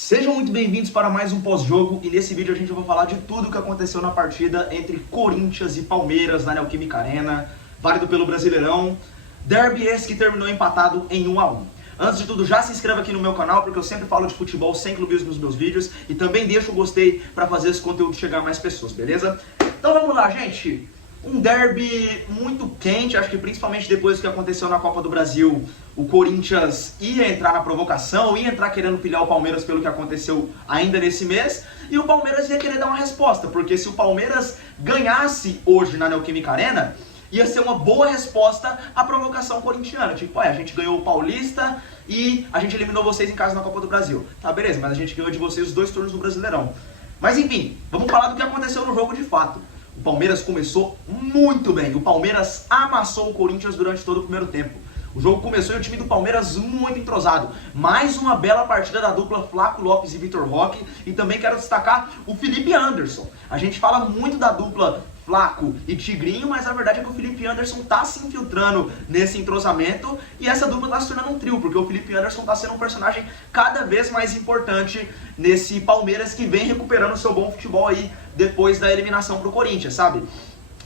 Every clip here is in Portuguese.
Sejam muito bem-vindos para mais um pós-jogo e nesse vídeo a gente vai falar de tudo o que aconteceu na partida entre Corinthians e Palmeiras na Neoquímica Arena, válido pelo Brasileirão, derby esse que terminou empatado em 1-1. Antes de tudo, já se inscreva aqui no meu canal, porque eu sempre falo de futebol sem clubismo nos meus vídeos e também deixa o gostei para fazer esse conteúdo chegar a mais pessoas, beleza? Então vamos lá, gente! Um derby muito quente, acho que principalmente depois do que aconteceu na Copa do Brasil, o Corinthians ia entrar na provocação, ia entrar querendo pilhar o Palmeiras pelo que aconteceu ainda nesse mês, e o Palmeiras ia querer dar uma resposta, porque se o Palmeiras ganhasse hoje na Neoquímica Arena, ia ser uma boa resposta à provocação corintiana. Tipo, a gente ganhou o Paulista e a gente eliminou vocês em casa na Copa do Brasil. Tá, beleza, mas a gente ganhou de vocês os 2 turnos do Brasileirão. Mas enfim, vamos falar do que aconteceu no jogo de fato. O Palmeiras começou muito bem. O Palmeiras amassou o Corinthians durante todo o primeiro tempo. O jogo começou e o time do Palmeiras muito entrosado. Mais uma bela partida da dupla Flaco Lopes e Vitor Roque. E também quero destacar o Felipe Anderson. A gente fala muito da dupla Flaco e Tigrinho, mas a verdade é que o Felipe Anderson tá se infiltrando nesse entrosamento e essa dupla tá se tornando um trio, porque o Felipe Anderson tá sendo um personagem cada vez mais importante nesse Palmeiras que vem recuperando o seu bom futebol aí depois da eliminação pro Corinthians, sabe?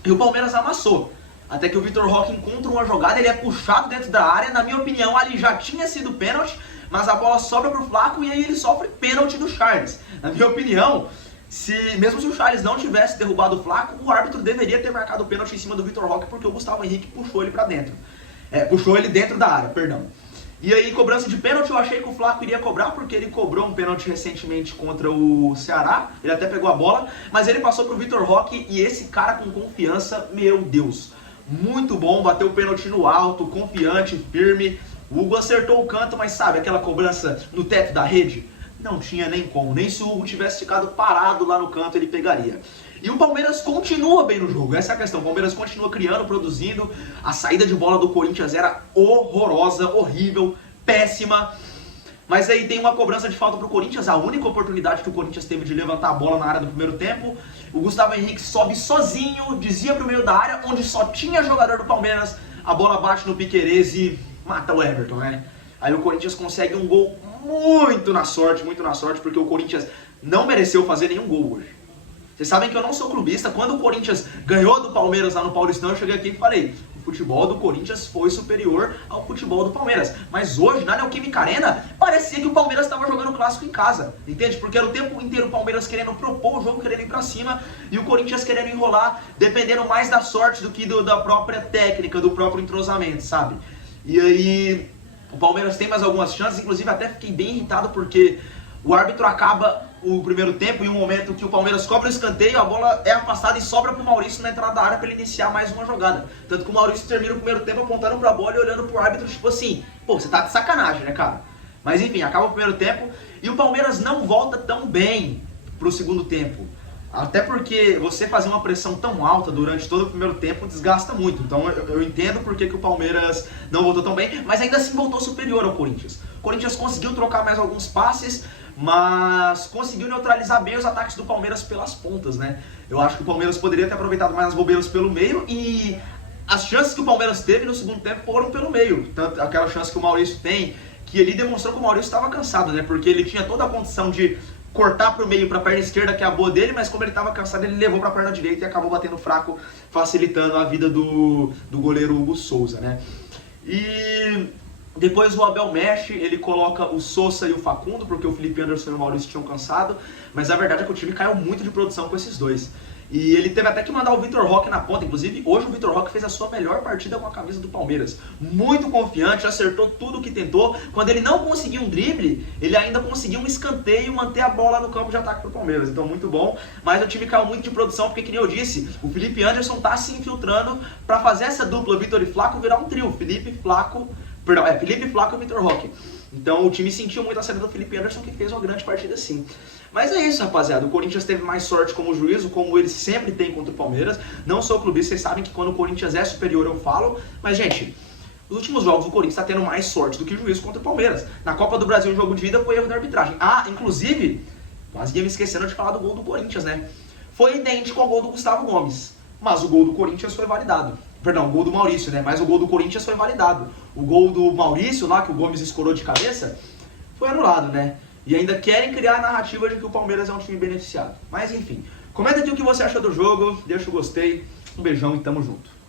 E o Palmeiras amassou. Até que o Vitor Roque encontra uma jogada, ele é puxado dentro da área, na minha opinião ali já tinha sido pênalti, mas a bola sobra pro Flaco e aí ele sofre pênalti do Charles. Na minha opinião, mesmo se o Charles não tivesse derrubado o Flaco, o árbitro deveria ter marcado o pênalti em cima do Vitor Roque, porque o Gustavo Henrique puxou ele pra dentro. Puxou ele dentro da área, perdão. E aí, cobrança de pênalti, eu achei que o Flaco iria cobrar, porque ele cobrou um pênalti recentemente contra o Ceará, ele até pegou a bola, mas ele passou pro Vitor Roque e esse cara com confiança, meu Deus, muito bom, bateu o pênalti no alto, confiante, firme. O Hugo acertou o canto, mas sabe, aquela cobrança no teto da rede? Não tinha nem como, nem se o Hugo tivesse ficado parado lá no canto ele pegaria. E o Palmeiras continua bem no jogo, essa é a questão, o Palmeiras continua criando, produzindo, a saída de bola do Corinthians era horrorosa, horrível, péssima, mas aí tem uma cobrança de falta pro Corinthians, a única oportunidade que o Corinthians teve de levantar a bola na área do primeiro tempo, o Gustavo Henrique sobe sozinho, desvia pro meio da área, onde só tinha jogador do Palmeiras, a bola bate no Piquerez e mata o Everton, né? Aí o Corinthians consegue um gol muito na sorte, porque o Corinthians não mereceu fazer nenhum gol hoje. Vocês sabem que eu não sou clubista, quando o Corinthians ganhou do Palmeiras lá no Paulistão, eu cheguei aqui e falei, o futebol do Corinthians foi superior ao futebol do Palmeiras. Mas hoje, na Neoquímica Arena, parecia que o Palmeiras estava jogando o clássico em casa, entende? Porque era o tempo inteiro o Palmeiras querendo propor o jogo, querendo ir pra cima, e o Corinthians querendo enrolar, dependendo mais da sorte do que da própria técnica, do próprio entrosamento, sabe? E aí, o Palmeiras tem mais algumas chances, inclusive até fiquei bem irritado porque o árbitro acaba o primeiro tempo em um momento que o Palmeiras cobra o escanteio, a bola é afastada e sobra pro Maurício na entrada da área para ele iniciar mais uma jogada. Tanto que o Maurício termina o primeiro tempo apontando pra bola e olhando pro árbitro tipo assim, pô, você tá de sacanagem, né, cara? Mas enfim, acaba o primeiro tempo e o Palmeiras não volta tão bem pro segundo tempo. Até porque você fazer uma pressão tão alta durante todo o primeiro tempo desgasta muito. Então eu entendo por que o Palmeiras não voltou tão bem, mas ainda assim voltou superior ao Corinthians. O Corinthians conseguiu trocar mais alguns passes, mas conseguiu neutralizar bem os ataques do Palmeiras pelas pontas, né? Eu acho que o Palmeiras poderia ter aproveitado mais as bobeiras pelo meio e as chances que o Palmeiras teve no segundo tempo foram pelo meio. Tanto aquela chance que o Maurício tem, que ele demonstrou que o Maurício estava cansado, né? Porque ele tinha toda a condição de cortar pro meio, pra perna esquerda, que é a boa dele, mas como ele tava cansado, ele levou pra perna direita e acabou batendo fraco, facilitando a vida do goleiro Hugo Souza, né? E depois o Abel mexe, ele coloca o Sousa e o Facundo, porque o Felipe Anderson e o Maurício tinham cansado, mas a verdade é que o time caiu muito de produção com esses dois. E ele teve até que mandar o Vitor Roque na ponta, inclusive hoje o Vitor Roque fez a sua melhor partida com a camisa do Palmeiras. Muito confiante, acertou tudo o que tentou. Quando ele não conseguiu um drible, ele ainda conseguiu um escanteio e manter a bola no campo de ataque pro Palmeiras. Então muito bom, mas o time caiu muito de produção porque, que nem eu disse, o Felipe Anderson tá se infiltrando para fazer essa dupla Vitor e Flaco virar um trio. Felipe, Flaco e Vitor Roque. Então o time sentiu muito a saída do Felipe Anderson, que fez uma grande partida sim. Mas é isso, rapaziada, o Corinthians teve mais sorte como juízo, como ele sempre tem contra o Palmeiras. Não sou clubista, vocês sabem que quando o Corinthians é superior eu falo, mas gente, nos últimos jogos o Corinthians está tendo mais sorte do que juízo contra o Palmeiras. Na Copa do Brasil, um jogo de vida, foi erro da arbitragem. Ah, inclusive, quase ia me esquecendo de falar do gol do Corinthians, né? Foi idêntico ao gol do Gustavo Gomes, mas o gol do Corinthians foi validado. Perdão, o gol do Maurício, né? Mas o gol do Corinthians foi validado. O gol do Maurício lá, que o Gomes escorou de cabeça, foi anulado, né? e ainda querem criar a narrativa de que o Palmeiras é um time beneficiado. Mas enfim, comenta aqui o que você acha do jogo, deixa o gostei, um beijão e tamo junto.